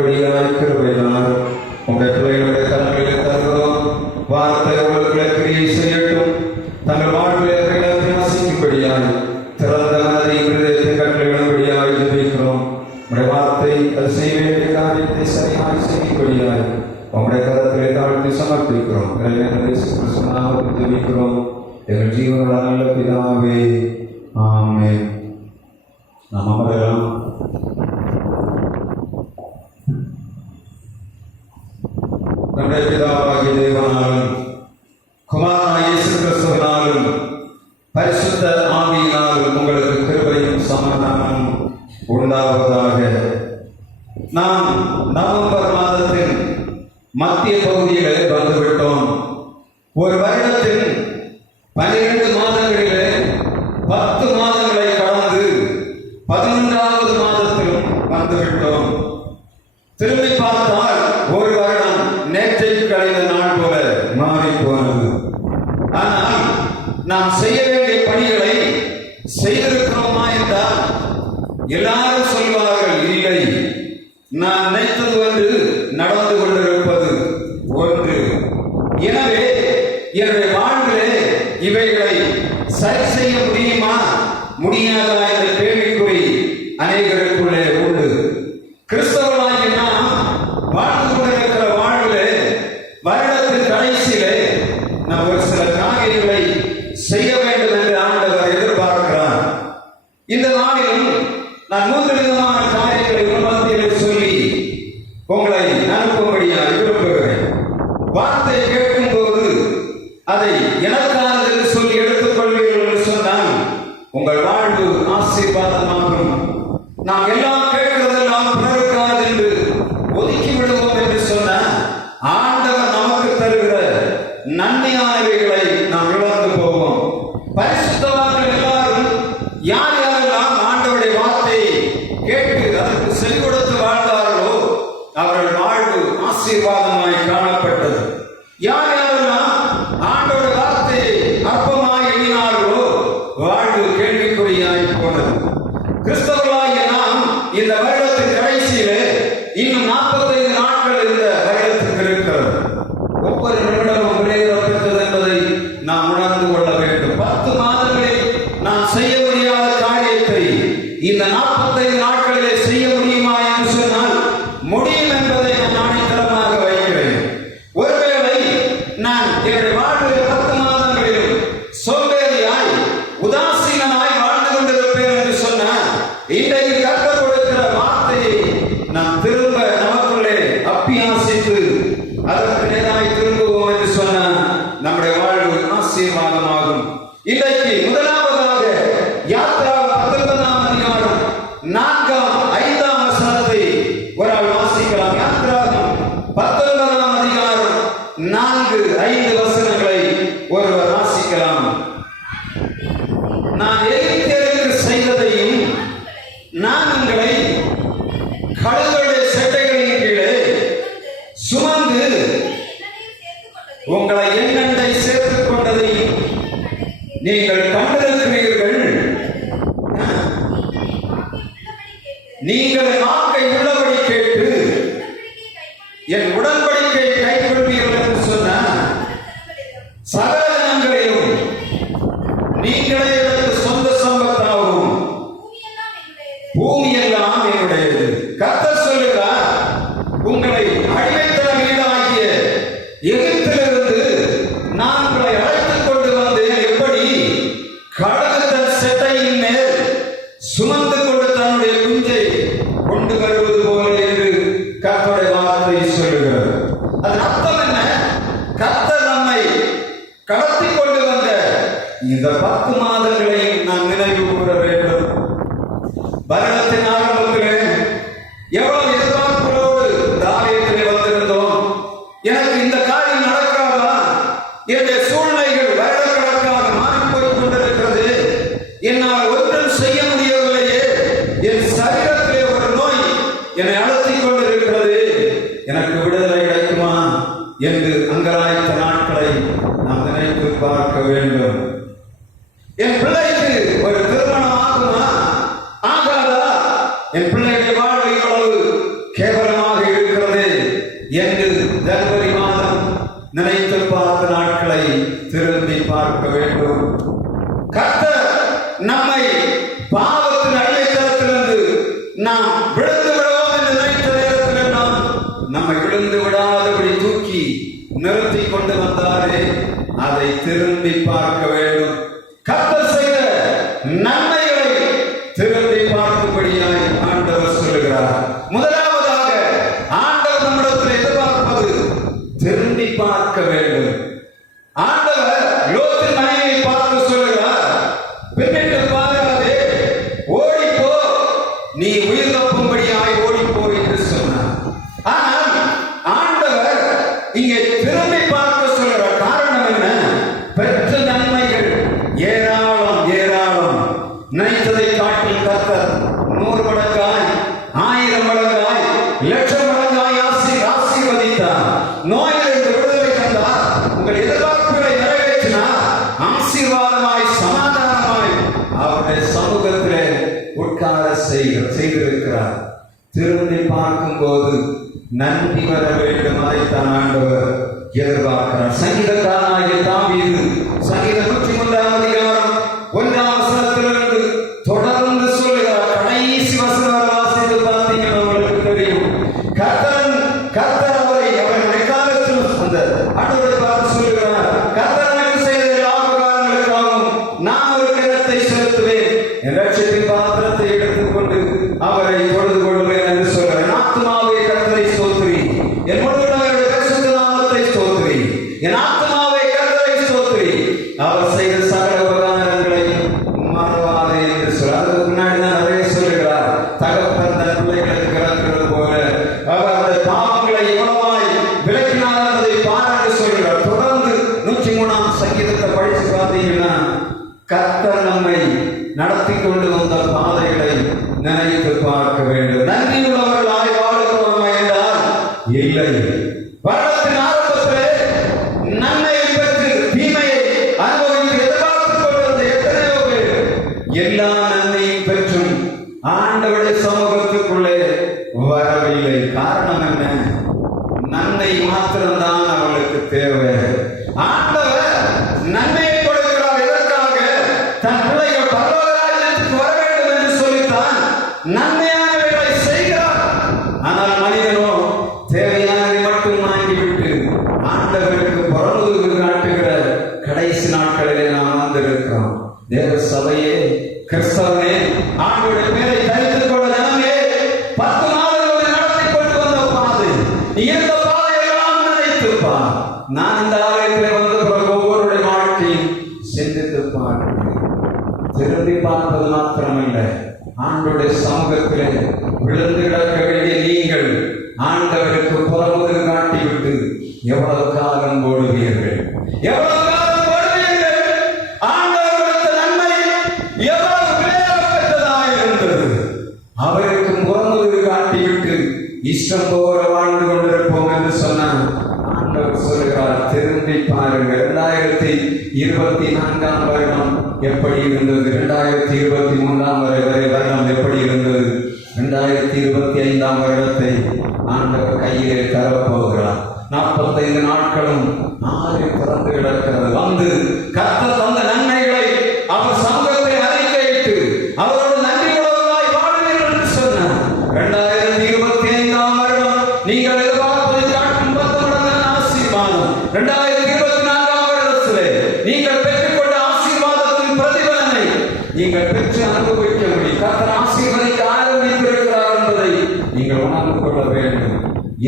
வாழ்வழியாய் கிருபையினால் உங்கள் பிள்ளைகளுடைய கரங்களில் தருகிறோம். வார்த்தை அவர்களுக்கு கிரியை செய்யட்டும். தங்கள் வாழ்வில் இடத்தை வசிக்கும்படியாய் திறந்த மனதை இருதயத்தை கட்டளையிடும்படியாய் ஜெபிக்கிறோம். உங்களுடைய வார்த்தை அது செய்ய வேண்டிய காரியத்தை சரியாய் செய்யும்படியாய் உங்களுடைய கரத்திலே தாழ்த்தி சமர்ப்பிக்கிறோம். நாமத்தில் ஜெபிக்கிறோம் எங்கள் ஜீவனுள்ள நல்ல பிதாவே, ஆமென். நாம் அமரலாம். நம்முடைய பிதாவாகிய தேவனாலும் குமாரனாகிய இயேசு கிறிஸ்துவினாலும் பரிசுத்த ஆவியினாலும் உங்களுக்கு கிருபையும் சமாதானமும் உண்டாவதாக. நாம் நவம்பர் மாதத்தின் மத்திய பகுதியிலே வந்துவிட்டோம். ஒரு வருடத்தின் 12 மாதங்களிலே 10 மாதங்களை கடந்து 11வது மாதத்திலும் வந்துவிட்டோம். திரும்பி பார்த்தால் ஒரு வருடம் நேற்றைக்கு கழிந்த நாள் போல மாறி போனது. ஆனால் நாம் செய்ய வேண்டிய பணிகளை செய்திருக்கிறோமா என்றால் எல்லாரும் சொல்வார்கள், இல்லை, நான் நினைத்தது ஒன்று, நடந்து கொண்டிருப்பது ஒன்று. எனவே என்னுடைய வாழ்விலே இவைகளை சரி செய்ய முடியுமா முடியாதா என்ற கேள்விக்குறி அநேகருக்குள்ளே உண்டு. கிறிஸ்தவர்களாகிய நாம் வாழ்ந்து கொண்டிருக்கிற வாழ்விலே வருடத்தின் கடைசியிலே நாம் ஒரு சில காரியங்களை செய்ய வேண்டும் என்று ஆண்டவர் எதிர்பார்க்கிறார். இந்த நாளிலும் நான் 3 விதமான காரியங்களை உலகத்திலே சொல்லி உங்களை அனுப்பும்படியாக விரும்புகிறேன். வார்த்தையை கேட்கும் போது அதை எனக்கானது என்று சொல்லி எடுத்துக் கொள்வீர்கள் என்று சொன்னால் உங்கள் வாழ்வு ஆசீர்வாதமாகும். நாம் எல்லாம் கேட்கிறதெல்லாம் பிறருக்கானது என்று ஒதுக்கி விடுவோம் என்று சொன்னால் ஆண்டவர் நமக்கு தருகிற நன்மையானவைகளை நாம் இழந்து போவோம். பரிசுத்தவான்கள் எல்லாரும் யார் யாரெல்லாம் ஆண்டவருடைய வார்த்தையை கேட்டு அதற்கு செவி கொடுத்து வாழ்ந்தார்களோ அவர்கள் வாழ்வு ஆசீர்வாதமாய் காணப்பட்டது. யார் யாரெல்லாம் ஆண்டவருடைய வார்த்தையை அற்பமாய் எண்ணினார்களோ வாழ்வு கேள்விக்குறியாய் போனது. கிறிஸ்தவர்களாகிய நாம் இந்த வருடத்தின் கடைசியிலே இன்னும் 45 நாட்கள் இந்த வருடத்துக்கு இருக்கிறது. ஒவ்வொரு நிமிடமும் விரைவிட்டது என்பதை நாம் உணர்ந்து கொள்ள வேண்டும். 10 மாதங்களில் நாம் செய்ய முடியாத காரியத்தை இந்த 45 நாட்களிலே செய்ய முடியுமா என்று சொன்னால் முடியும் என்பதை நான் ஆணித்தரமாக வைக்கிறேன். ஒருவேளை நான் என்னுடைய வாழ்வில் 10 மாதங்களிலும் சோம்பேறியாய் உதாசீனமாய் வாழ்ந்து கொண்டிருப்பேன் என்று சொன்னால் இன்றைக்கு கற்றுக் கொடுக்கிற வார்த்தையை நாம் திரும்ப நமக்குள்ளே அப்பியாசித்து அதற்கு நேராய் திரும்புவோம் என்று சொன்னால் நம்முடைய வாழ்வு ஆசீர்வாதமாகும். இன்றைக்கு முதலாவதாக யாத்ரா 19ஆம் அதிகாரம் 4-5 வசனத்தை ஒரு ஆள் வாசிக்கலாம். யாத்ராகம் 19ஆம் அதிகாரம் 4-5 வசனங்களை ஒருவர் வாசிக்கலாம். நான் எகிப்தியருக்கு செய்ததையும் நான் உங்களை கழுகுடைய செட்டைகளின் கீழே சுமந்து உங்களை எண்ணெண்டை சேர்த்துக் கொண்டதையும் நீங்கள் கண்டிருக்கிறீர்கள். நீங்கள் வாக்கை உள்ளபடி கேட்டு என் உடன்படிக்கை கைக்கொள்வீர்கள் என்று சொன்ன சகல ஜனங்களிலும் நீங்களே எனக்கு சொந்த சம்பத்தாகவும் பூமி எல்லாம் என்னுடையது. கர்த்தர் சொல்லுகிறார், உங்களை அடிமைத்தன வீடாகிய எகிப்திலிருந்து நான் உங்களை அழைத்துக் கொண்டு வந்தேன். எப்படி கழுகு தன் செட்டையின் மேல் சுமந்து கொண்டு தன்னுடைய குஞ்சை கொண்டு வருவது போல என்று கர்த்தருடைய வார்த்தை சொல்லுகிறது. அதன் அர்த்தம் என்ன? கர்த்தர் நம்மை கடத்தி கொண்டு வந்த இந்த 10 மாதங்களையும் நாம் நினைவு கூற வேண்டும். வருடத்தின் ஆரம்பத்திலே எவ்வளவு எதிர்பார்ப்புகளோடு தாவீதிலே வந்திருந்தோம். எனக்கு இந்த காரியம் நடக்காதா? என்னுடைய சூழ்நிலைகள் வருடக்கணக்காக மாறிப்போய் கொண்டிருக்கிறது. என்னால் ஒன்றும் செய்ய முடியவில்லையே. என் சரீரத்திலே ஒரு நோய் என்னை அழுத்திக் கொண்டிருக்கிறது. எனக்கு விடுதலை கிடைக்குமா என்று அங்கலாய்த்த நாட்களை நாம் நினைத்து பார்க்க வேண்டும். என் பிள்ளைக்கு ஒரு திருமணம் ஆகுமா ஆகாதா? என் பிள்ளைகளுடைய வாழ்வை எவ்வளவு கேவலமாக என்று ஜனவரி மாதம் நினைத்து பார்த்த நாட்களை திரும்பி பார்க்க வேண்டும். கர்த்தர் நம்மை பாவத்தின் அடிமைத்தனத்திலிருந்து நாம் விழுந்து விடுவோம் என்று நினைத்த நேரத்தில் நாம் நம்மை விழுந்து விடாதபடி தூக்கி நிறுத்தி கொண்டு வந்தாரே, அதை திரும்பி பார்க்க வேண்டும். கர்த்தர் செய்த நன்மைகளை திரும்பி பார்க்கும்படியாய் ஆண்டவர் சொல்லுகிறார். முதலாவதாக ஆண்டவர் நம்மிடத்தில் எதிர்பார்ப்பது திரும்பி பார்க்க வேண்டும். ஆண்டவர் லோத்தின் மனைவியை பார்த்து சொல்லுகிறார், பின்னிட்டு பாராதே, ஓடிப்போ, நீ உயிர் தப்பும்படியாய் ஓடிப்போ என்று சொன்னார். ஆனால் ஆண்டவர் இங்கே திரும்பி பார்க்க சொல்லுற காரணம் என்ன? பெற்ற நன்மைகள் ஏராளம் ஏராளம். நினைத்ததை காட்டி கர்த்தர் 100 மடங்காய் 1000 மடங்காய் 1,00,000 மடங்காய் ஆசீர்வதித்தார். நோயிலிருந்து விடுதலை தந்தார். உங்கள் எதிர்பார்ப்புகளை நிறைவேற்றினார். ஆசீர்வாதமாய் சமாதானமாய் அவருடைய சமூகத்திலே உட்கார செய்திருக்கிறார். திரும்பி பார்க்கும் போது நன்றி வர வேண்டும். அதைத்தான் ஆண்டவர் எதிர்பார்க்கிறார். சங்கீதக்காரனாகிய தாவீது சங்கீதம் 103 அதிகாரம் 1 வசனத்திலிருந்து தொடர்ந்து சொல்லுகிறார். கடைசி வசனம் வாசித்து பார்த்தீங்கன்னா உங்களுக்கு தெரியும். கர்த்தர் அவருடைய காலத்தில் அந்த ஆண்டவரை பார்த்து சொல்லுகிறார், கர்த்தர் எனக்கு செய்த எல்லா உபகாரங்களுக்காகவும் நான் ஒரு கிரத்தை செலுத்துவேன். என் ரட்சிப்பின் பாத்திரத்தை எடுத்துக்கொண்டு அவரை தொழுது கொள்வேன் என்று சொல்கிறேன். ஆத்துமாவே கர்த்தரை ஸ்தோத்திரி, என் முழுவதும் பரிசுத்த நாமத்தை ஸ்தோத்திரி. என் ஆத்துமாவே கர்த்தரை ஸ்தோத்திரி, அவர் செய்த சகல உபகாரங்களை மறவாதே என்று சொல்றார். அதுக்கு முன்னாடி தான் நிறைய சொல்லுகிறார். தகப்பன் தன் பிள்ளைகளுக்கு இறங்குறது போல அவர் அந்த பாவங்களை இவ்வளவாய் விலக்கினார் என்பதை பாராட்டு சொல்கிறார். தொடர்ந்து 103 சங்கீதத்தை படிச்சு பார்த்தீங்கன்னா கர்த்தர் நம்மை நடத்தி கொண்டு வந்த பாதைகளை நினைத்து பார்க்க வேண்டும். நன்றி உள்ளவர்களாய் வாழ்கிறோம் என்றால் இல்லை. வருடத்தின் ஆரம்பத்திலே நன்மையை பெற்று தீமையை அனுபவித்து எதிர்பார்த்துக் கொண்டிருந்த எத்தனையோ பேர் எல்லா நன்மையும் பெற்றும் ஆண்டவருடைய சமூகத்துக்குள்ளே வரவில்லை. காரணம் என்ன? நன்மை மாத்திரம்தான் அவர்களுக்கு தேவை. ஆண்டவர் நன்மையை கொடுக்கிறார். எதற்காக? தன் பிள்ளைகள் பரலோக ராஜ்யத்துக்கு வர வேண்டும் என்று சொல்லித்தான் நன்மையானவைகளை செய்கிறார். ஆனால் மனிதனோ தேவையானதை மட்டும் வாங்கிவிட்டு ஆண்டவருக்கு புறமுதுகு காட்டுகிற கடைசி நாட்களிலே நாம் வந்திருக்கிறோம். தேவ சபையே, கிறிஸ்தவனே, ஆண்டவருடைய பேரை தரித்துக் கொண்ட ஜனமே, 10 மாதங்கள் நடத்தி கொண்டு வந்த பாதை, நீ எந்த பாதையெல்லாம் நினைத்துப்பா. நான் இந்த ஆலயத்தில் வந்த பிறகு ஒவ்வொருடைய வாழ்க்கையும் சிந்தித்து பார்க்கிறேன். திரும்பி பார்ப்பது மாத்திரமல்ல, ஆண்டவருடைய சமூகத்திலே விழுந்து கிடக்க வேண்டிய நீங்கள் ஆண்டவருக்கு புறமுதுகு காட்டிவிட்டு எவ்வளவு காலம் ஓடுவீர்கள்? எவ்வளவு காலம் ஓடுவீர்கள்? ஆண்டவர் கொடுத்த நன்மை எவ்வளவு விலையேறப்பட்டதாக இருந்தது. அவருக்கு புறமுதுகு காட்டிவிட்டு இஷ்டம் போல வாழ்ந்து கொண்டிருப்போம் என்று சொன்னார். ஆண்டவர் சொல்கிறார், திரும்பி பாருங்கள். 2024 வருடம் எப்படி இருந்தது? 2023 வருடம் எப்படி இருந்தது? 2025 வருடத்தை ஆண்டவர் கையிலே தரப்போகிறார். 45 நாட்களும் ஆறு திறந்து கிடக்கிறது. வந்து கர்த்தர் தந்த நன்மைகளை அவர் சமூகத்தை அறிக்கையிட்டு அவரோடு நன்றி உலகமாய் வாழ்வீர்கள் என்று சொன்னார். 2025 வருடம் நீங்கள் எதிர்பார்ப்பதை காட்டும் 10 மடங்கான ஆசீர்வாதம். 2024 வருடத்திலே நீங்கள் பெற்றுக்கொண்ட ஆசீர்வாதத்தின் பிரதிபலனை நீங்கள் பெற்று அனுபவிக்க முடியும். கர்த்தர் ஆசீர்வதிக்க ஆரம்பித்திருக்கிறார் என்பதை நீங்கள் உணர்ந்து கொள்ள வேண்டும்.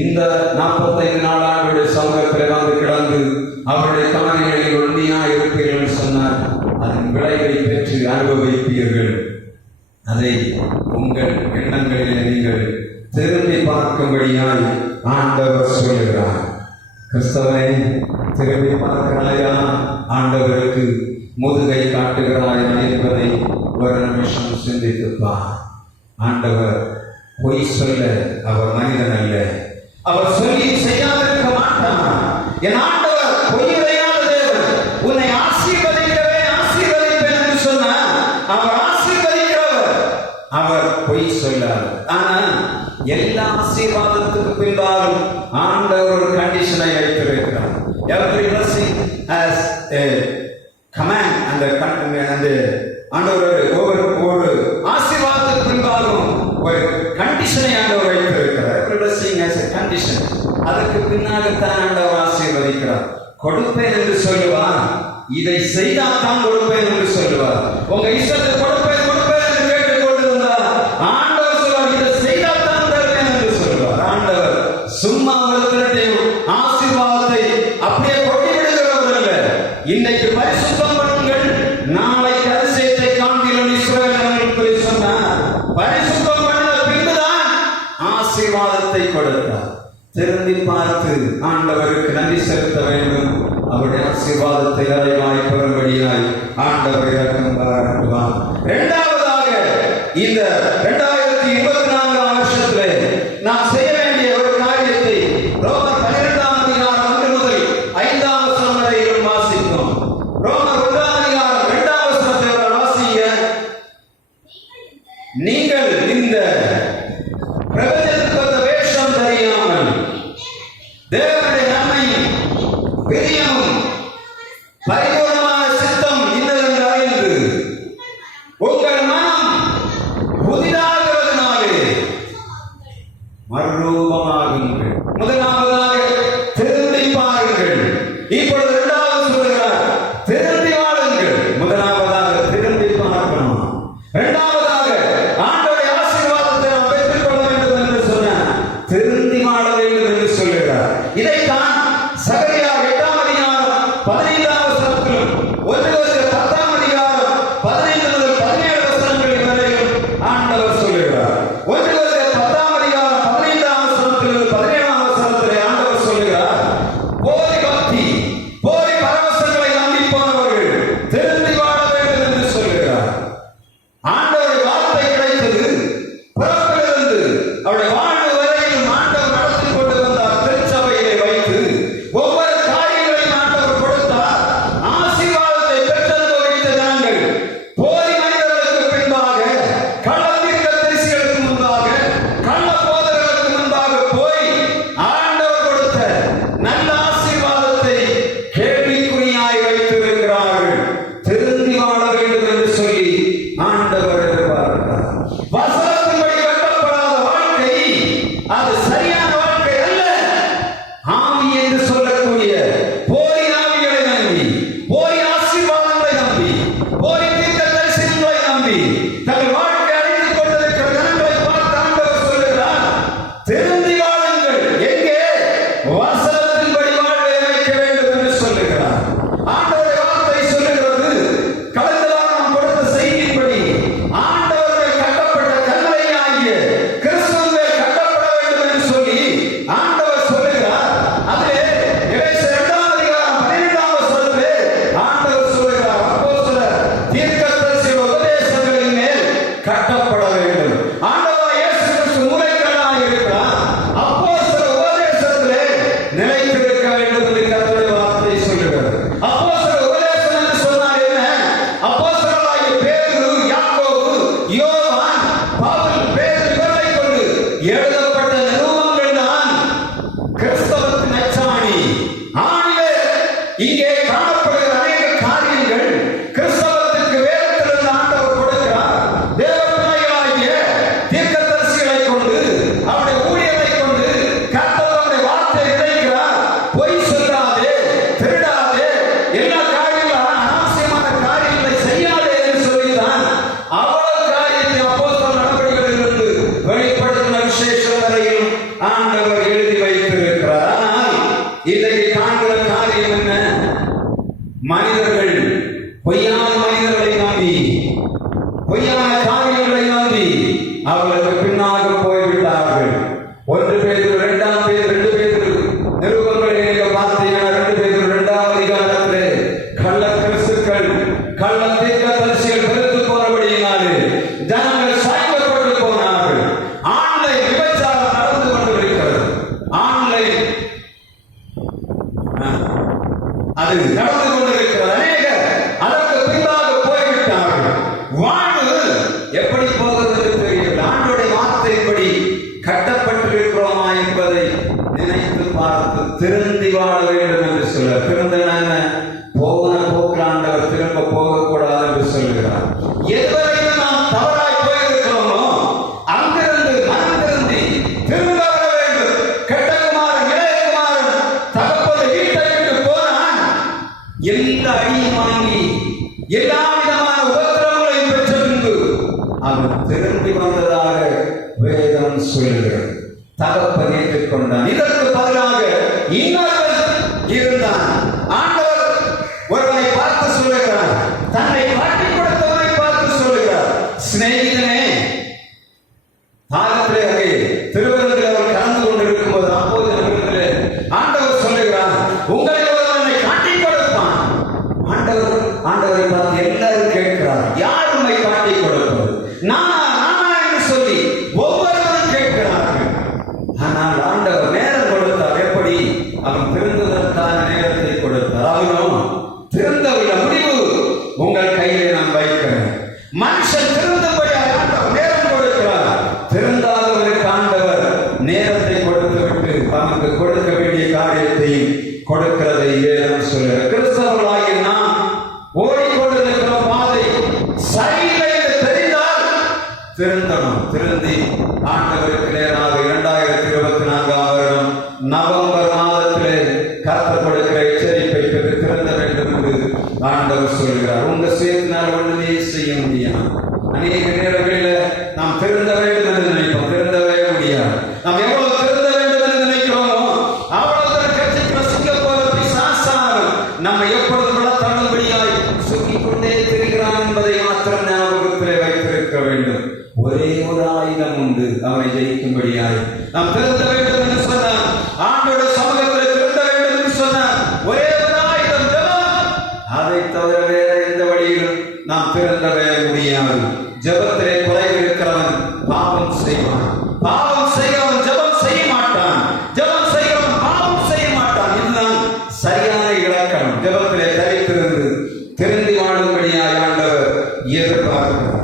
இந்த 45 நாளாக சமூகத்தில் வந்து கிடந்து அவருடைய கவனைகளில் ஒன்றியாக இருப்பீர்கள் சொன்னார். அதன் விளைவை பெற்று அனுபவிப்பீர்கள். அதை உங்கள் எண்ணங்களில் நீங்கள் திரும்பி பார்க்கும்படியாய் ஆண்டவர் சொல்லுகிறார். கிறிஸ்தவனை திரும்பி பார்க்கிறாயா? ஆண்டவருக்கு முதுகை காட்டுகிறாயா என்பதை ஒரு நிமிஷம் சிந்தித்துப்பார். ஆண்டவர் பொய் சொல்ல அவர் மனிதன் அல்ல. அவர் சொல்லி செய்யாதிருக்க மாட்டார். என் ஆண்டவர் பொய்யுரையாத தேவன். உன்னை ஆசீர்வதிக்கவே ஆசீர்வதிப்பேன் என்று சொன்னார். அவர் ஆசீர்வதிக்கிறவர், அவர் பொய் சொல்லார். ஆனால் எல்லா ஆசீர்வாதத்துக்கு பின்பாலும் ஆண்டவர் Every blessing has a command and ஒரு ஆசீர்வாதத்துக்கு பின்பாலும் ஒரு கண்டிஷனை ஆண்டவர் வைத்திருக்கிறார். Every blessing has a condition. அதற்கு பின்னால்தான் ஆண்டவர் ஆசீர்வதிக்கிறார். கொடுப்பேன் என்று சொல்லுவார், இதை செய்தால் தான் கொடுப்பேன் என்று சொல்லுவார். உங்க இஷ்டத்தை கொடுப்பேன் என்று கேட்டுக் கொண்டிருந்தார், ஆண்டவர் சொல்வார், இதை செய்தால் தான் தருவேன் என்று சொல்லுவார். ஆண்டவர் சும்மா ஒருத்தருடைய ஆசீர்வாதத்தை அப்படியே கொட்டி விடுகிறவர் அல்ல. இன்றைக்கு பரிசுத்தம் பண்ணுங்கள், நாளைக்கு அதிசயத்தை காண்பீர்கள் இஸ்ரவேல் சொன்னார். பரிசுத்தம் பண்ண பின்புதான் ஆசீர்வாதத்தை கொடுத்தார். திரும்பி பார்த்து ஆண்டவருக்கு நன்றி செலுத்த வேண்டும். அவருடைய ஆசீர்வாதத்தை அடைவாய் பெறும்படியாய் ஆண்டவர் இரக்கம் பாராட்டுவார். இரண்டாவதாக, இந்த 2024 வருஷத்திலே நாம் செய்ய வேண்டிய ஒரு காரியத்தை ரோமர் 12ஆம் அதிகாரம் 1 முதல் 5ஆம் வசனம் வரையிலும் வாசித்தோம். ரோமர் 1ஆம் அதிகாரம் 2ஆம் வசனத்தை வாசிங்க. நீங்கள் இந்த பிரபஞ்சத்துக்கு வேஷம் தெரியாமல் தேவனுடைய நன்மையும் பிரியமும் பரிபூர்ணமான சித்தம் இன்னதென்று அறிந்து உங்கள் மனம் புதிதாகிறதுனாலே மறுரூபமாகுங்கள். முதலாவதாக திரும்பி பாருங்கள். இப்பொழுது இரண்டாவது சொல்கிறார், திரும்பி வாழுங்கள். முதலாவதாக திரும்பி பார்க்கணும். இரண்டாவதாக ஆண்டவருடைய ஆசீர்வாதத்தை நாம் பெற்றுக் கொள்ள வேண்டும் என்று சொன்னார், திரும்பி வாழ வேண்டும் என்று சொல்கிறார். இதைத்தான் சகரியா 8ஆம் அதிகாரம் 15ஆம் வசனத்திலும் 1 10ஆம் அதிகாரம் 15 முதல் 17 வசனங்கள் வரையிலும் ஆண்டவர் சொல்கிறார். 1 10ஆம் அதிகாரம் 15ஆம் வசனத்திலிருந்து 17ஆம் வசனத்திலே ஆண்டவர் சொல்கிறார், போலி பக்தி, போலி பரவசங்களை நம்பி போனவர்கள் திரும்பி வாழ வேண்டும் என்று சொல்கிறார். ஆண்டவருடைய வார்த்தை கிடைத்தது. பிறப்பிலிருந்து அவருடைய வாழ்வு வரையிலும் ஆண்டவர் நடத்தி கொண்டு வந்தார். திருச்சபையிலே வைத்து ஒவ்வொரு காரியங்களையும் ஆண்டவர் கொடுத்தார். ஆசீர்வாதத்தை பெற்றனுபவித்த நாங்கள் போலி மனிதர்களுக்கு பின்பாக, கள்ள தீர்க்கதரிசிகளுக்கு முன்பாக, கள்ள போதகர்களுக்கு முன்பாக போய் ஆண்டவர் கொடுத்த நல்ல ஆசீர்வாதத்தை கேள்விக்குறியாய் வைத்திருக்கிறார்கள். திரும்பி வாழ வேண்டும் என்று சொல்லி ஆண்டவர் எதிர்பார்க்கிறார். வசனத்தின்படி கட்டப்படாத வாழ்க்கை அது சரியான வாழ்க்கை அல்ல. ஆவி என்று சொல்லக்கூடிய போலி ஆவிகளை நம்பி, போலி ஆசீர்வாதங்களை நம்பி, போலி தீர்க்கதரிசனங்களை நம்பி தங்கள் வாழ்க்கை அழித்துக் கொண்டிருக்கிற ஜனங்களை பார்த்து ஆண்டவர் சொல்லுகிறார், திரும்பி வாழுங்கள். எங்கே? வசனத்தின்படி வாழ்வை அமைக்க வேண்டும் என்று சொல்லுகிறார். ஆண்டவருடைய வார்த்தை சொல்லுகிறது, கடந்த வாரம் நாம் கொடுத்த செய்தியின்படி ஆண்டவர் மேல் கட்டப்பட்ட கல்லையாகிய கிறிஸ்துவின் மேல் கட்டப்பட வேண்டும் என்று சொல்லி ஆண்டவர் சொல்லுகிறார். அதிலே எபேசியர் 2ஆம் அதிகாரம் 12ஆம் வசனத்திலே ஆண்டவர் சொல்லுகிறார், அப்போஸ்தலர் தீர்க்கதரிசிகள் உபதேசங்களின் மேல் கட்டப்பட வேண்டும். ஆண்டவர் இயேசு கிறிஸ்து மூலைக்கல்லாக இருக்கிறார். அப்போஸ்தலர் உபதேசத்திலே நிலைத்திருக்க வேண்டும் என்று கர்த்தருடைய வார்த்தை சொல்லுகிறது. அப்போஸ்தலர் உபதேசம் என்று சொன்னால் என்ன? அப்போஸ்தலராகிய பேதுரு, யாக்கோபு, யோவான், பவுல், பேதுரு இவர்களைக் கொண்டு எழுதப்பட்ட நிருபங்கள் தான் கிறிஸ்தவத்தின் அச்சாணி. ஆகவே இங்கே காணப்படுகிற அநேக காரியங்கள் கிறிஸ்தவத்திற்கு வேதத்திலிருந்து ஆண்டவர் கொடுக்கிறார். தேவ பிள்ளைகளாகிய தீர்க்கதரிசிகளை கொண்டு, அவருடைய ஊழியரை கொண்டு கர்த்தர் அவருடைய வார்த்தை விதைக்கிறார். பொய் சொல்லாதே, திருடாதே, எல்லா காரியங்களும் அனாவசியமான காரியங்களை செய்யாதே என்று சொல்லிதான் அவ்வளவு காரியத்தை அப்போஸ்தலர் நடவடிக்கைகளிலிருந்து வெளிப்படுத்தின விசேஷம் வரையும் ஆண்டவர் எழுதி வைத்திருக்கிறார். ஆனால் இன்றைக்கு காண்கிற காரியம் என்ன? மனிதர்கள் பொய்யான மனிதர்களை நம்பி, பொய்யான காரியங்களை நம்பி அவர்களுக்கு பின்னாக போய்விட்டார்கள். 1 பேதுரு 2ஆம் பேதுரு 2 பேதுரு நிருபங்களை நீங்க பார்த்தீங்கன்னா 2 பேதுரு 2ஆம் அதிகாரத்திலே கள்ள கிறிஸ்துக்கள், கள்ள தீர்க்கதரிசிகள் பெருத்து போனபடியினாலே ஜனங்கள் சாய்க்கப்பட்டு போனார்கள். ஆன்லைன் விபச்சாரம் நடந்து கொண்டிருக்கிறது. ஆன்லைன் அது நடந்து கொண்டிருக்கிறது. அநேகர் அதற்கு பின்பாக போய்விட்டார்கள். வாழ்வு எப்படி போகிறது என்று தெரியவில்லை. ஆண்டவருடைய வார்த்தையின்படி கட்டப்பட்டிருக்கிறோமா என்பதை நினைத்து பார்த்து திருந்தி வாழ வேண்டும் என்று சொல்ல. திருந்தன போன போக்கில் ஆண்டவர் திரும்ப போகக்கூடாது என்று சொல்லுகிறார். எதுவரையும் நாம் தவறாய் போயிருக்கிறோமோ அங்கிருந்து மனம் திருந்தி திரும்ப வர வேண்டும். கெட்டகுமாரன் இளையகுமாரன் தகப்பது வீட்டை விட்டு போனான். எந்த அடியும் வாங்கி எல்லா விதமான உபத்திரங்களையும் பெற்ற பின்பு அவன் திரும்பி வந்ததாக வேதம் சொல்லுகிறது. தகப்பன் ஏற்றுக்கொண்டான். இதற்கு பதிலாக இன்னொருவன் இருந்தான். ஆண்டவர் ஒருவனை பார்த்து சொல்லுகிறார், தன்னை காட்டிக் கொடுத்தவனை பார்த்து சொல்லுகிறார், சிநேகிதனே. தாகத்திலே அங்கே திருவிருந்தில் அவர் கலந்து கொண்டிருக்கும் போது அப்போது ஆண்டவர் சொல்லுகிறார், உங்களை ஒருவனை காட்டிக் கொடுப்பான். ஆண்டவரை பார்த்து எல்லாரும் கேட்கிறார், யார் உண்மை காட்டிக் கொடுப்பது? நானா என்று சொல்லி ஒவ்வொருவரும் கேட்கிறார்கள். ஆனால் ஆண்டவர் நேரம் கொடுத்தார். எப்படி? அவன் திருந்துவதற்கான நேரத்தை கொடுத்தார். அவனும் திருந்தவில்லை. முடிவு உங்கள் கையிலே நான் வைக்கிறேன். மனுஷன் திருந்தபடி ஆண்டவர் நேரம் கொடுக்கிறார். திருந்தாதவருக்கு ஆண்டவர் நேரத்தை கொடுத்து விட்டு அவனுக்கு கொடுக்க வேண்டிய காரியத்தை கொடுக்கிறதை வேதம் சொல்லுகிறது. கிறிஸ்தவர்களாகிய நாம் ஓடிக்கொண்டிருக்கிற பாதை சரியில்லை என்று தெரிந்தால் திருந்தணும். திருந்தி ஆண்டவருக்கு நேராக 2024 வருடம் நவம்பர் மாதத்திலே கர்த்தர் கொடுக்கிற எச்சரிப்பை பெற்று திருந்த வேண்டும் என்று ஆண்டவர் சொல்கிறார். உங்க சுயத்தினால் ஒன்றுமே செய்ய முடியாது. அநேக நேரங்களில் நாம் திருந்த வேண்டும் என்று நினைப்போம், திருந்தவே முடியாது. நாம் எவ்வளவு திருந்த வேண்டும் என்று நினைக்கிறோமோ அவ்வளவு கட்சிக்கு சிங்கப்பூர் பிசாசானவன் நம்மை எப்பொழுது தள்ளும்படியாய் சுக்கிக் கொண்டே திரிகிறான் என்பதை மாத்திரம் ஞாபகத்திலே வைத்திருக்க வேண்டும். ஒரே ஒரு ஆயுதம் உண்டு, அவனை ஜெயிக்கும்படியாய். நாம் திருந்த வேண்டும் என்று சொன்னார், ஆண்டோட சமூகத்தில் திருந்த வேண்டும் என்று சொன்னார். ஒரே ஒரு ஆயுதம் ஜெபம். அதை தவிர வேற எந்த வழியிலும் நாம் திருந்தவே முடியாது. ஜெபத்திலே குறைவு இருக்கிறவன் பாவம் செய்வான். பாவம் செய்கிறவன் ஜெபம் செய்ய மாட்டான். ஜெபம் செய்கிறவன் பாவம் செய்ய மாட்டான். இதுதான் சரியான இலக்கணம். ஜெபத்திலே தரித்திருந்து திருந்தி வாழும்படியாய் ஆண்டவர் எதிர்பார்க்கிறார்.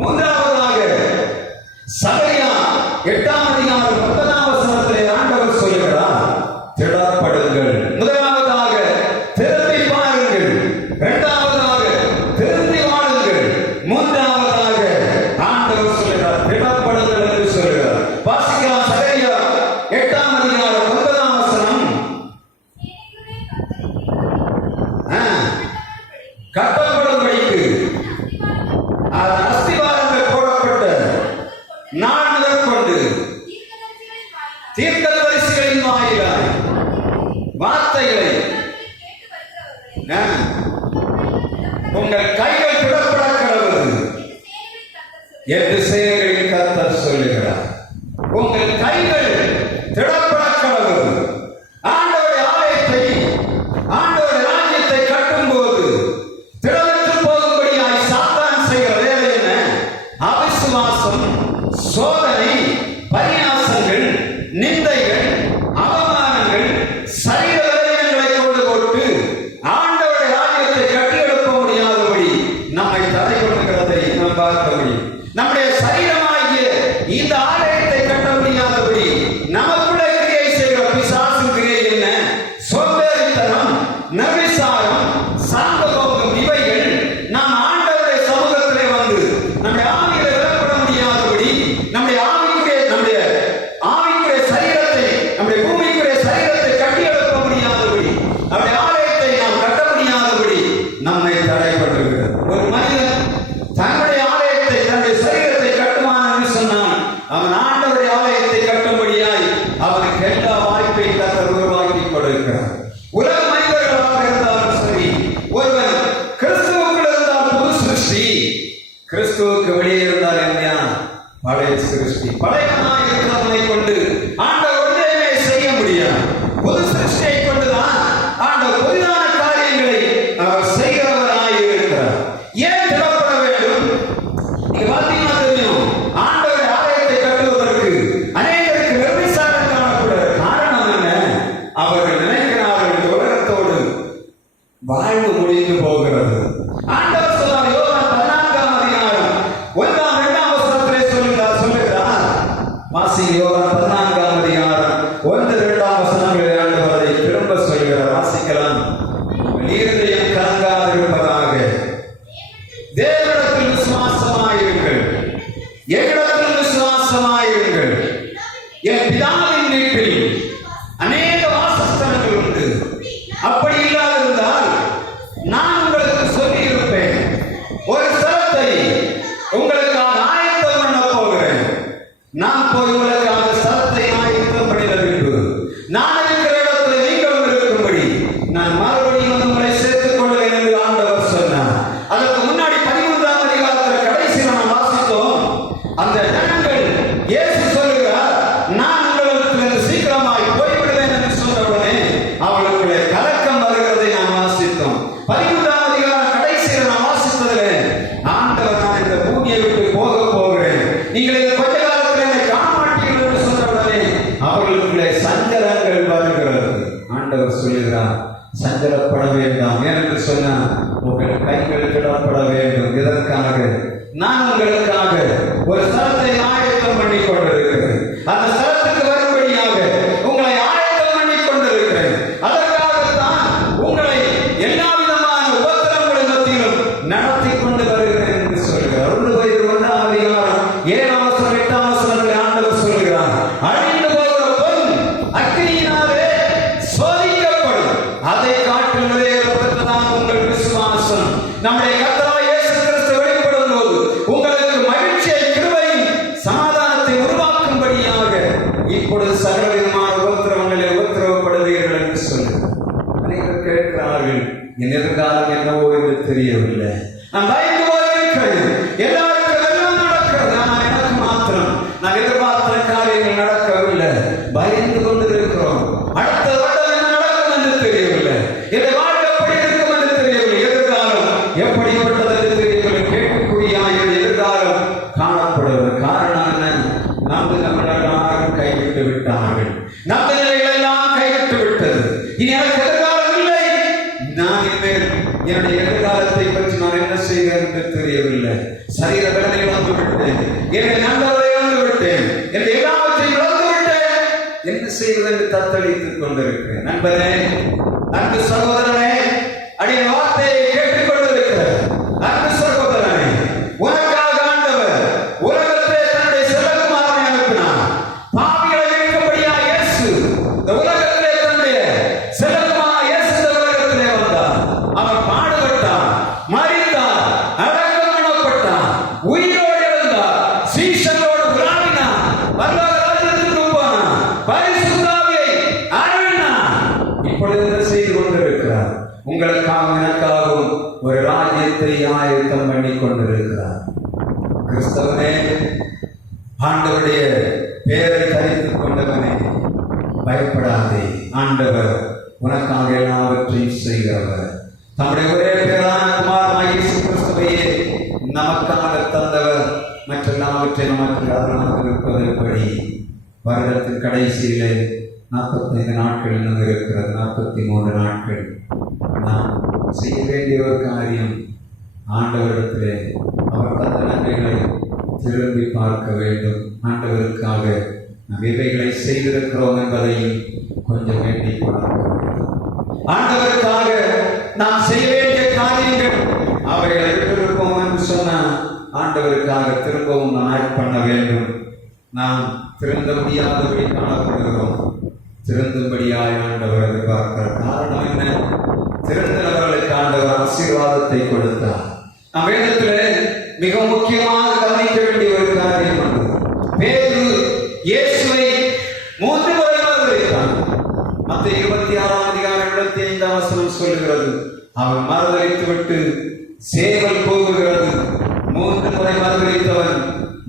மூன்றாவதாக சகரியா 8ஆம் அதிகாரம் 9ஆம் வசனத்திலே ஆண்டவர் சொல்கிறார், திடப்படுங்கள். முதலாவதாக திரும்பி பாருங்கள், இரண்டாவதாக திரும்பி வாழுங்கள், மூன்றாவதாக ஆண்டவர் சொல்கிறார் திடப்படுங்கள் என்று சொல்கிறார். வாசிக்கலாம். சகரியா 8ஆம் அதிகாரம் 9ஆம் வசனம். கட்டப்படும்படிக்கு அஸ்திவாரங்கள் போடப்பட்ட நாள் முதற்கொண்டு தீர்க்கதரிசிகளின் வாயிலாய் வார்த்தைகளை உங்கள் கைகள் திடப்பட கடவுள் என்று சேனைகளின் கர்த்தர் சொல்லுகிறார். உங்கள் கைகள் திடப்பட கடவுள். ஆண்டவருடைய ஆலயத்தை, ஆண்டவருடைய ராஜ்யத்தை கட்டும்போது திடமற்று போகும்படியாய் சாத்தான் செய்கிற வேலை என்ன? அவிசுவாசம், சோதனை, பரியாசங்கள், நிந்தைகள், அவமானங்கள், சரீர வேதனைகளை கொண்டு போட்டு ஆண்டவருடைய ராஜ்யத்தை கட்டியெழுப்ப முடியாதபடி நம்மை தடை கொள்கிறதை நாம் பார்க்க முடியும். நம்முடைய சரீரமாகிய இந்த ஆலயத்தை கட்ட முடியாதபடி நமக்குள்ள கிரியை செய்கிற பிசாசு கிரியை என்ன? சோம்பேறித்தனம், நவிசாரம், சாந்தபோகம், இவைகள் நாம் ஆண்டவருடைய சமூகத்திலே வந்து நம்முடைய ஆவியில விடப்பட முடியாதபடி நம்முடைய ஆவிக்குரிய சரீரத்தை, நம்முடைய பூமிக்குரிய சரீரத்தை கட்டி எழுப்ப முடியாதபடி, நம்முடைய ஆலயத்தை நாம் கட்ட முடியாதபடி நம்மை தடைபடுகிறது. ஒரு மனிதன் தன்னுடைய ஆலயத்தை, தன்னுடைய சரீரத்தை கட்டுவான் என்று சொன்னான், அவன் ஆண்டவருடைய ஆலயத்தை கட்டும்படியாய் அவனுக்கு எல்லா வாய்ப்பையும் கர்த்தர் உருவாக்கி கொடுக்கிறார். உலக மனிதர்களாக இருந்தாலும் சரி, ஒருவன் கிறிஸ்துவுக்குள் இருந்தால் புது சிருஷ்டி, கிறிஸ்துவுக்கு வெளியே இருந்தால் என்ன? பழைய சிருஷ்டி. பழையவனாக இருக்கிறவனை கொண்டு ஆண்டவர் ஒன்றையுமே செய்ய முடியாது. புது சிருஷ்டியை கொண்டுதான் ஆண்டவர் புதிதான காரியங்களை அவர் செய்கிறவராய் இருக்கிறார். ஏன் திடப்பட வேண்டும்? நீங்க பார்த்தீங்கன்னா தெரியும், ஆண்டவருடைய ஆலயத்தை கட்டுவதற்கு அநேகருக்கு நிர்விசாரம் காணப்படுகிற காரணம் என்ன? அவர்கள் நினைக்கிறார்கள் இந்த உலகத்தோடு வாழ்வு முடிந்து போகிறது. ஆண்டவர் சொல்றார், யோவான் 14ஆம் அதிகாரம் 1-2 வசனத்திலே சொல்லுகிறார். வாசி யோவான் 14ஆம் அதிகாரம் 1-2 சொல்லுகிறார், சஞ்சலப்பட வேண்டாம். ஏனென்று சொன்னால் உங்கள் கைகள் கிடப்பட வேண்டும். இதற்காக நான் உங்களுக்காக ஒரு ஸ்தலத்தை ஆயத்தம் பண்ணி கொண்டிருக்கிறேன். அந்த ஸ்தலத்துக்கு வரும்படியாக உங்களை ஆயத்தம் பண்ணி கொண்டிருக்கிறேன். அதற்காகத்தான் உங்களை எல்லா விதமான உபத்திரங்களின் மத்தியிலும் நடத்தி கொண்டு வருகிறேன் என்று சொல்கிறார். 1 பேதுரு 1:7-8 ஆண்டவர் சொல்கிறார், அழிந்து போகிற பொன் அக்கினியினாலே சோதிக்கப்படும், அதை காட்டில் நிறைவேறப்பட்டதான் உங்கள் விசுவாசம். நம்முடைய கர்த்தராகிய இயேசு கிறிஸ்து வெளிப்படும் போது உங்களுக்கு மகிழ்ச்சியை, கிருபையும் சமாதானத்தை உருவாக்கும்படியாக இப்பொழுது சகலவிதமான உபத்திரவங்களை உபத்திரவப்படுவீர்கள் என்று சொல்லுங்கள். அனைவரும் கேட்கிறார்கள், என் எதிர்காலம் என்னவோ என்று தெரியவில்லை, நான் பயந்து போயிருக்கிறேன், எல்லாருக்கும் எல்லாம் நடக்கிறது, ஆனால் எனக்கு மாத்திரம் நான் எதிர்பார்த்த காரியங்கள் நடக்கவில்லை, பயந்து கொண்டிருக்கிறோம். அடுத்த வருடம் என்ன நடக்கும் என்று தெரியவில்லை, எதை வாழ்க்கை எப்படி இருக்கும் என்று தெரியவில்லை, எதிர்காலம் எப்படிப்பட்டது என்று தெரியவில்லை. கேட்கக்கூடிய எதிர்காலம் காணப்படுவது காரணம் என்ன? நம்மளெல்லாம் கைவிட்டு விட்டார்கள், நம்ம நிலைகள் எல்லாம் கைவிட்டு விட்டது. இனி எனக்கு எதிர்காலம் இல்லை. நான் இனிமேல் என்னுடைய எதிர்காலத்தை பற்றி நான் என்ன செய்வேன் என்று தெரியவில்லை. சரீர வேதனை வந்து விட்டேன், என்னுடைய நண்பர்களை இழந்து விட்டேன், என் எல்லாவற்றையும் இழந்து விட்டேன், என்ன செய்வது என்று தத்தளித்துக் கொண்டிருக்கிறேன். நண்பரே, அன்பு சகோதரனே, அடிய வார்த்தையை கேட்டுக் கொண்டிருக்கிற அன்பு சகோதரனே, உனக்காக ஆண்டவர் உலகத்திலே தன்னுடைய செல்வகுமாரனை அனுப்பினார். பாவிகளை மீட்கும்படியாக இயேசு இந்த உலகத்திலே தன்னுடைய செல்வகுமாரன் இயேசு இந்த உலகத்திலே வந்தார். அவர் பாடுபட்டார், மரித்தார், அடக்கம் பண்ணப்பட்டார், உயிரோடு எழுந்தார், சீஷர்களோடு உலாவினார், பரலோக ராஜ்யத்துக்கு போனார், பரிசுத்த ஆவியை அருளினார். இப்பொழுது என்ன செய்து கொண்டிருக்கிறார்? உங்களுக்காகவும் எனக்காகவும் ஒரு ராஜ்யத்தை ஆயத்தம் பண்ணி கொண்டிருக்கிறார். கிறிஸ்தவனே, ஆண்டவருடைய பெயரை தரித்துக் கொண்டவனே, பயப்படாதே. ஆண்டவர் உனக்காக எல்லாவற்றையும் செய்கிறவர். தம்முடைய ஒரே பேரான குமாரனாகிய இயேசு கிறிஸ்துவையே நமக்காக தந்தவர். மற்றெல்லாவற்றை நமக்கு அருளாக இருப்பதன்படி வருடத்தின் கடைசியிலே 45 நாட்கள் இன்னும் இருக்கிறது. 43 நாட்கள் நாம் செய்ய வேண்டிய ஒரு காரியம், ஆண்டவரிடத்திலே அவர் தந்த நன்மைகளை திரும்பி பார்க்க வேண்டும். ஆண்டவருக்காக நாம் இவைகளை செய்திருக்கிறோம் என்பதையும் கொஞ்சம் வேண்டி பார்க்க வேண்டும். ஆண்டவருக்காக நாம் செய்ய வேண்டிய காரியங்கள் அவைகளை விட்டிருப்போம் என்று சொன்னால் ஆண்டவருக்காக திரும்பவும் நாம் பண்ண வேண்டும். நாம் திருந்த முடியாதபடி காணப்படுகிறோம். திருந்தும்படியாய் ஆண்டவர் எதிர்பார்க்கிற காரணம் என்ன? திருந்தவர்களுக்கு ஆண்டவர் ஆசீர்வாதத்தை கொடுத்தார். நம் வேதத்திலே மிக முக்கியமாக கவனிக்க வேண்டிய ஒரு காரியம் உண்டு. பேதுரு இயேசுவை 3 முறை மறுதலித்தான். மத்தேயு 26:25 சொல்லுகிறது, அவன் மறுதலித்து விட்டு சேவல் போகுகிறது. 3 முறை மறுதலித்தவன்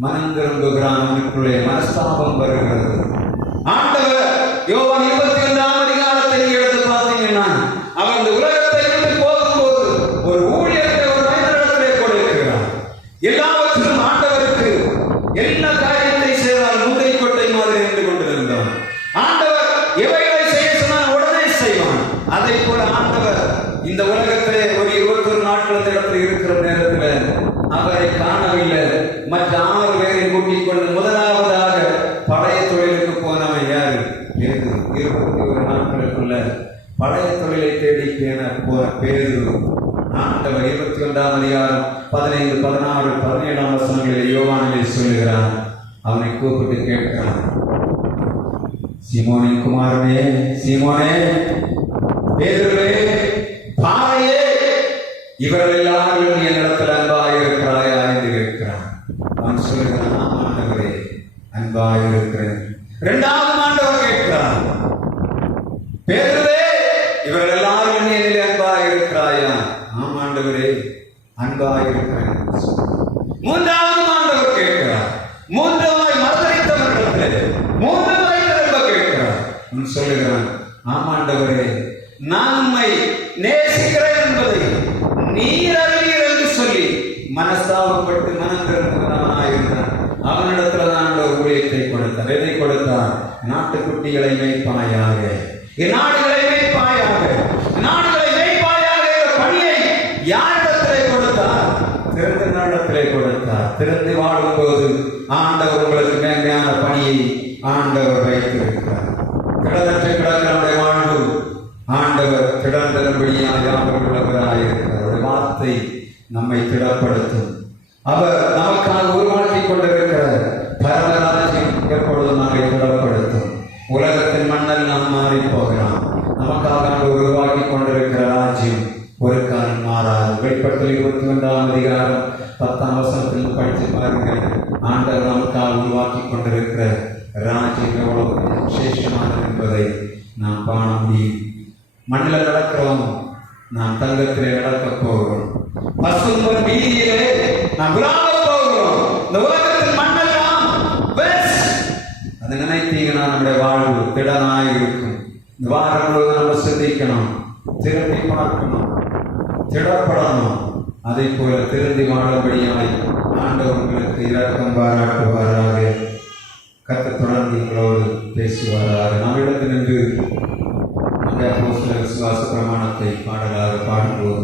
மனம் திரும்புகிறான். அவனுக்குள்ளே மனஸ்தாபம் வருகிறது. ஆண்டவர் யோவான் 21 எடுத்து பார்த்தீங்கன்னா, அவன் இந்த உலகத்தை விட்டு போகும்போது ஒரு ஊழியத்தை ஒரு மனிதனிடத்திலே கொடுக்கிறார். எல்லாவற்றிலும் ஆண்டவருக்கு எல்லா காரியத்தை செய்தால் முந்திரி கொட்டை மாதிரி நின்று கொண்டிருந்தான். ஆண்டவர் எவைகளை செய்ய சொன்னால் உடனே செய்வான். அதை போல ஆண்டவர் இந்த உலகத்திலே ஒரு 21 நாட்கள் இந்த இடத்துல இருக்கிற நேரத்தில் அவரை காணவில்லை. மற்ற 6 பேரை கூட்டிக் கொண்டு முதலாவதாக பழைய தொழிலுக்கு போனவன் யாரு? 21 நாட்களுக்குள்ள பழைய தொழிலை தேடி போன பேதுரு. ஆண்டவர் 21 15, 16, 17 யோவானிலே சொல்லுகிறான். அவனை கூப்பிட்டு கேட்கிறான், சீமோனின் குமாரனே, சீமோனே, பேதுருவே, பாவையே, இவர்கள் எல்லாரும் என்னிடத்தில் அன்பாக இருக்கிறாயா என்று கேட்கிறான். அவன் சொல்லுகிறான், ஆண்டவரே, அன்பாக இருக்கிறேன். 2வது ஆண்டவர் கேட்கிறான், பேதுருவே, இவர்கள் எல்லாரும் என்னிலே அன்பாக இருக்கிறாயா? ஆம் ஆண்டவரே, அன்பாக இருக்கிறேன். 3வது ஆண்டவர் கேட்கிறார். 3வது மறுதலித்தவர்களிடத்திலே 3 முறை திரும்ப கேட்கிறார். அவன் சொல்லுகிறான், ஆம் ஆண்டவரே, நான் உம்மை நேசிக்கிறேன் என்பதை நீர் அறிவீர் என்று சொல்லி மனஸ்தாபப்பட்டு மனம் திரும்புகிறவனாயிருந்தான். அவனிடத்துல தான் ஒரு ஊழியத்தை கொடுத்தார். எதை கொடுத்தார்? நாட்டுக்குட்டிகளை மேய்ப்பாயாக, என் நாடுகளை மேய்ப்பாயாக, நாடுகளை மேய்ப்பாயாக என்ற பணியை யாரிடத்திலே கொடுத்தார்? திருந்தினரிடத்திலே கொடுத்தார். திருந்தி வாழும்போது ஆண்டவர் உங்களுக்கு மேன்மையான பணியை ஆண்டவர் வைத்திருக்கிறார். கிடதற்று கிடக்கிறவருடைய வாழ்வு ஆண்டவர் திடந்தரும்படியாக உள்ளவராயிருக்கிறார். அவருடைய வார்த்தை நம்மை திடப்படுத்தும். அவர் நமக்காக உருவாக்கி கொண்டிருக்கிற பரமராஜ்யம் எப்பொழுதும் நம்மை திடப்படுத்தும். உலகத்தின் மண்ணல் நாம் மாறி போகலாம். நமக்காக உருவாக்கி கொண்டிருக்கிற ராஜ்யம் ஒரு காலம் மாறாது. வெளிப்படுத்தல் 21ஆம் அதிகாரம் 10ஆம் வசனத்தில் படித்து பாருங்கள். ஆண்டவர் நமக்காக உருவாக்கி கொண்டிருக்கிற ராஜ்யம் எவ்வளவு விசேஷமானது என்பதை நாம் காண முடியும். மண்ணில் நடக்கிறோம், நாம் தங்கத்திலே நடக்கப் போகிறோம். பசும்பொன் வீதியிலே நாம் விழாவப் போகிறோம். இந்த உலகத்தின் மண்ணெல்லாம் அதை நினைத்தீங்கன்னா நம்முடைய வாழ்வு திடனாய் இருக்கும். இந்த வாரம் முழுவதும் நம்ம சிந்திக்கணும், திரும்பி பார்க்கணும், திடப்படணும். அதை போல திருந்தி வாழும்படியாய் ஆண்டவர் உங்களுக்கு இரக்கம் பாராட்டுவாராக. கர்த்தர் தொடர்ந்து எங்களோடு பேசுவாராக. நம்மிடத்தில் நின்று அந்த அப்போஸ்தலர் விசுவாச பிரமாணத்தை பாடலாக பாடும்போது